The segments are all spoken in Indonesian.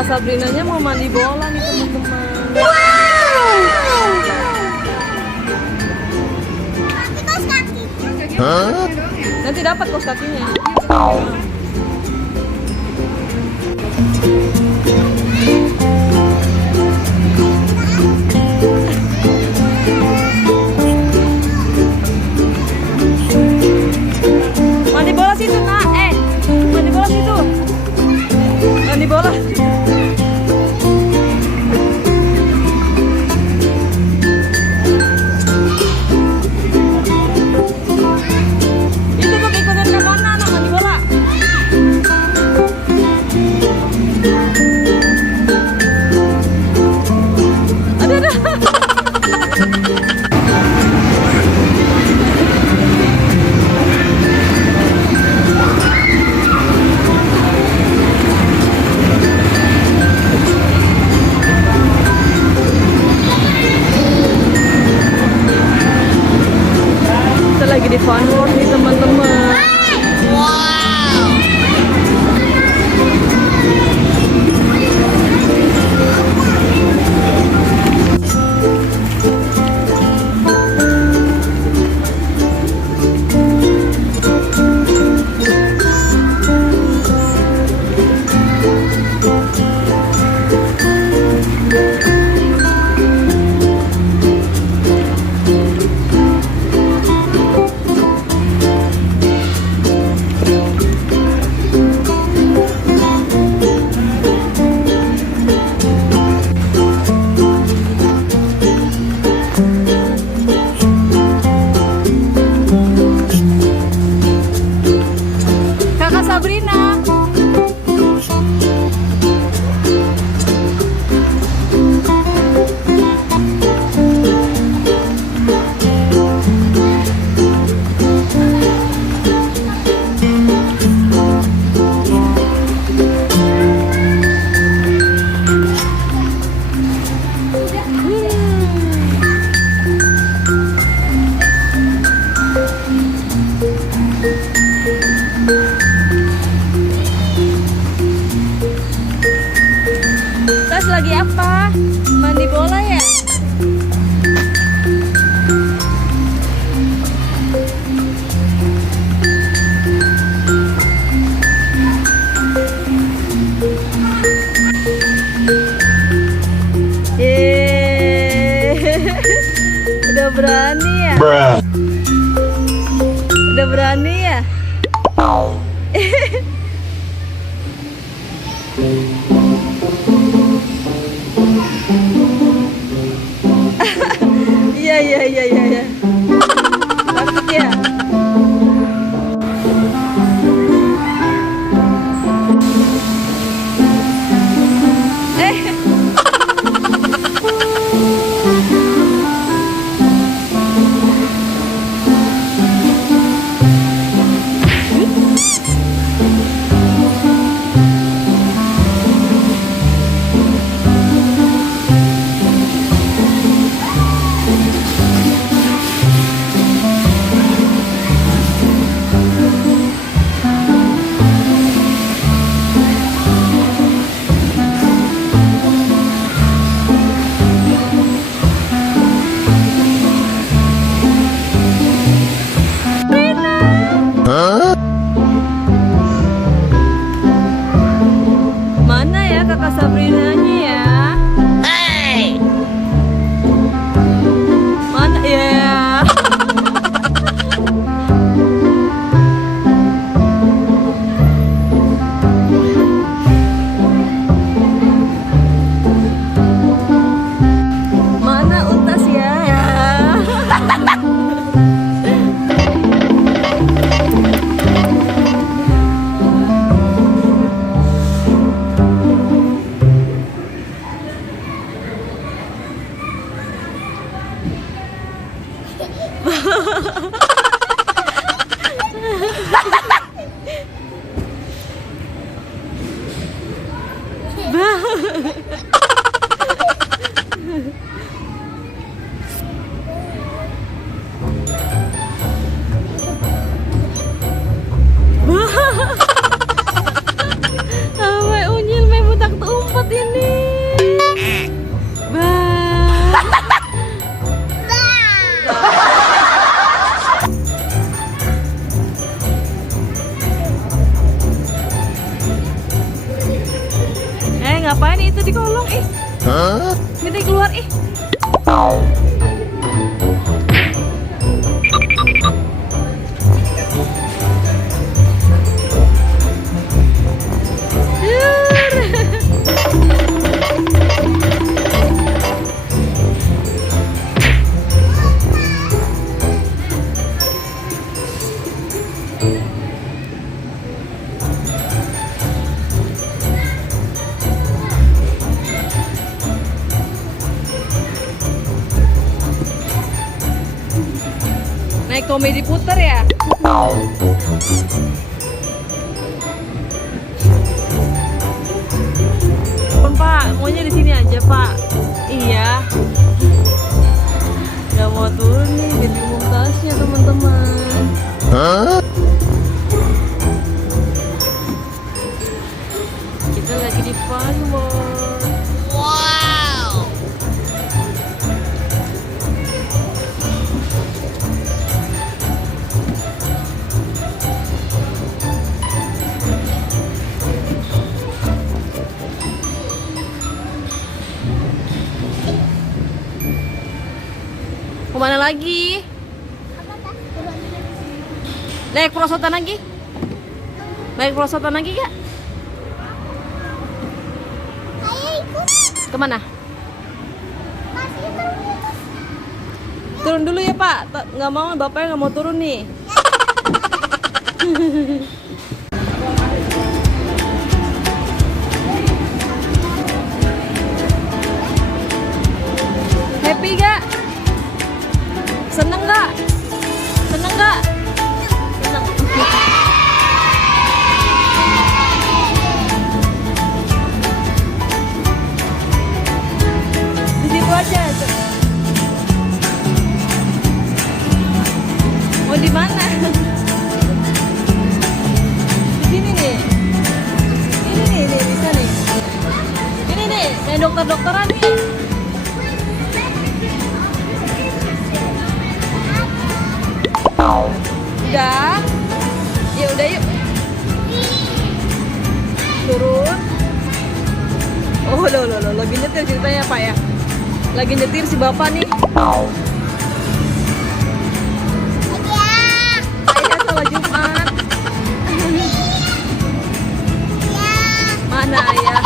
Kakak Sabrinanya mau mandi bola nih teman-teman. Nanti dapat kos kakinya. Mandi bola situ nak, mandi bola situ, mandi bola. Itu tuh ikutin ke mana nak mandi bola. Ada. Kita lagi di Fun World nih teman-teman. Wow. Kakak Sabrina. Tas lagi apa? Mandi bola ya? Udah berani ya? Udah berani ya? Iya. Takut ya? Mana ya kakak Sabrinanya ya? Mana ya? Mana untas ya? Sampai unyil main butak tumpet ya. Naik komedi puter ya? Pak, maunya di sini aja, Pak. Iya. Gak mau turun nih, jadi bingung tasnya, teman-teman. Kita lagi di Fun World. Wow. Kemana lagi? Naik perosotan lagi? Naik perosotan lagi gak? Kemana? Turun dulu ya Pak. Nggak mau, bapaknya nggak mau turun nih. Happy gak? Seneng gak? Seneng gak? Seneng. Di situ aja. Mau di mana? Di sini nih. Ini nih, bisa nih. Ini nih, kayak dokter-dokteran nih. Udah, ya udah yuk. Turun. Oh lo lagi nyetir ceritanya Pak ya. Lagi nyetir si bapak nih. Ayah salah Jumat. Mana ayah?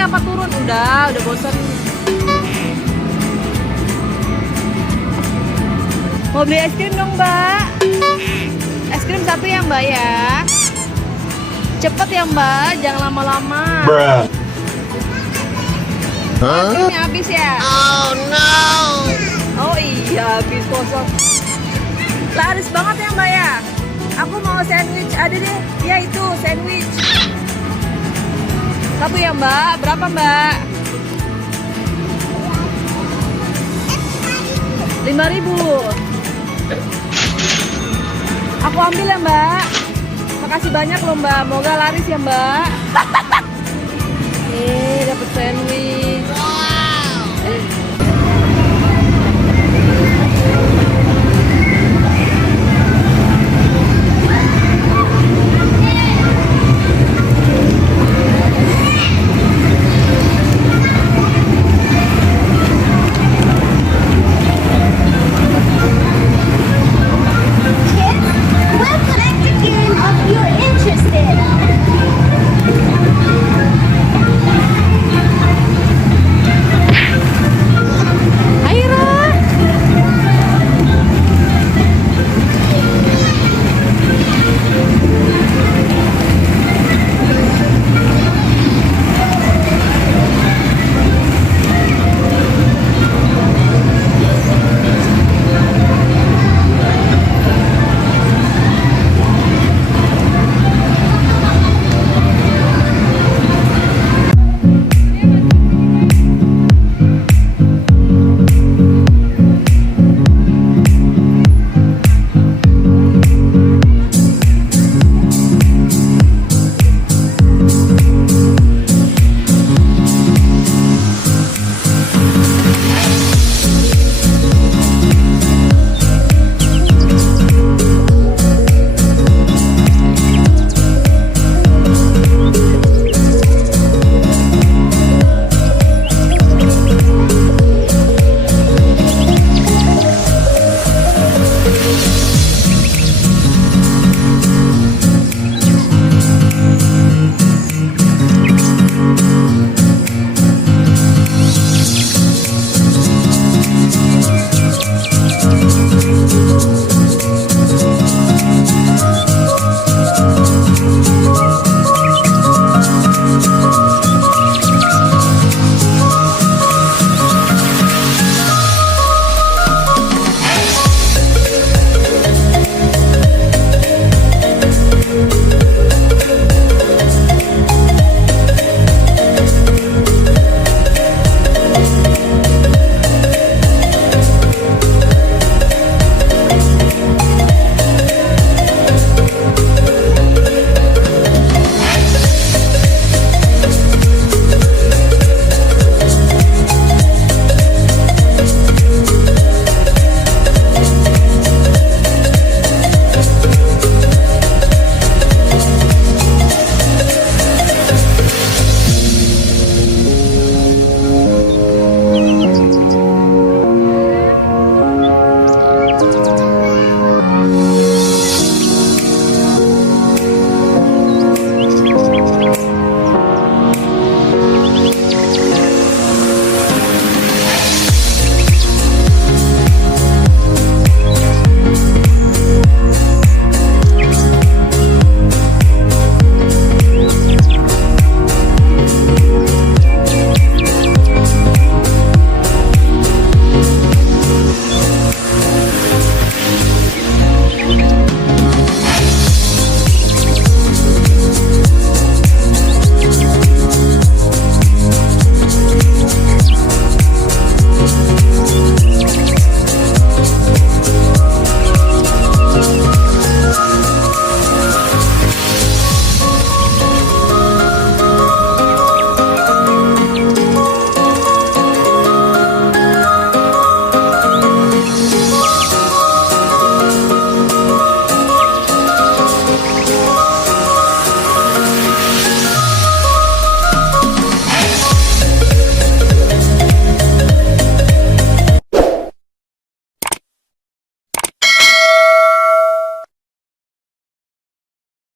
Apa turun? Udah bosan. Mau beli es krim dong Mbak. Es krim satu ya Mbak ya. Cepet ya Mbak, jangan lama-lama. Es krimnya habis ya. Oh no. Oh iya habis kosong. Laris banget ya Mbak ya. Aku mau sandwich, ada deh. Ya itu sandwich. Satu ya Mbak, berapa Mbak? 5.000. Aku ambil ya Mbak. Makasih banyak loh Mbak, moga laris ya Mbak. Dapet sandwich.